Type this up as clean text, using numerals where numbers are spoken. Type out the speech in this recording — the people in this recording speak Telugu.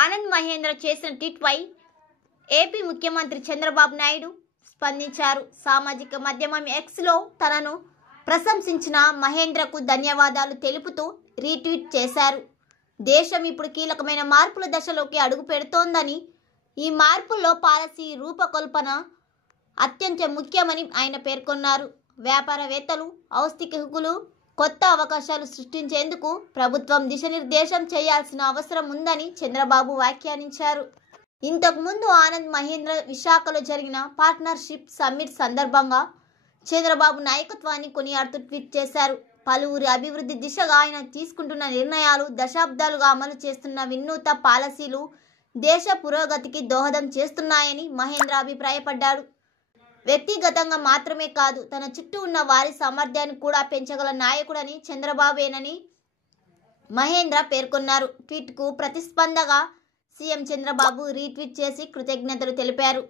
ఆనంద్ మహేంద్ర చేసిన ట్వీట్పై ఏపీ ముఖ్యమంత్రి చంద్రబాబు నాయుడు స్పందించారు. సామాజిక మాధ్యమం ఎక్స్లో తనను ప్రశంసించిన మహేంద్రకు ధన్యవాదాలు తెలుపుతూ రీట్వీట్ చేశారు. దేశం ఇప్పుడు కీలకమైన మార్పుల దశలోకి అడుగు పెడుతోందని, ఈ మార్పుల్లో పాలసీ రూపకల్పన అత్యంత ముఖ్యమని ఆయన పేర్కొన్నారు. వ్యాపారవేత్తలు, ఔత్సాహికులు కొత్త అవకాశాలు సృష్టించేందుకు ప్రభుత్వం దిశానిర్దేశం చేయాల్సిన అవసరం ఉందని చంద్రబాబు వ్యాఖ్యానించారు. ఇంతకుముందు ఆనంద్ మహేంద్ర విశాఖలో జరిగిన పార్ట్నర్షిప్ సమ్మిట్ సందర్భంగా చంద్రబాబు నాయకత్వాన్ని కొనియాడుతూ ట్వీట్ చేశారు. పలువురి అభివృద్ధి దిశగా ఆయన తీసుకుంటున్న నిర్ణయాలు, దశాబ్దాలుగా అమలు చేస్తున్న వినూత్న పాలసీలు దేశ పురోగతికి దోహదం చేస్తున్నాయని మహేంద్ర అభిప్రాయపడ్డారు. వ్యక్తిగతంగా మాత్రమే కాదు, తన చుట్టూ ఉన్న వారి సామర్థ్యాన్ని కూడా పెంచగల నాయకుడని చంద్రబాబేనని మహేంద్ర పేర్కొన్నారు. ట్వీట్కు ప్రతిస్పందనగా సీఎం చంద్రబాబు రీట్వీట్ చేసి కృతజ్ఞతలు తెలిపారు.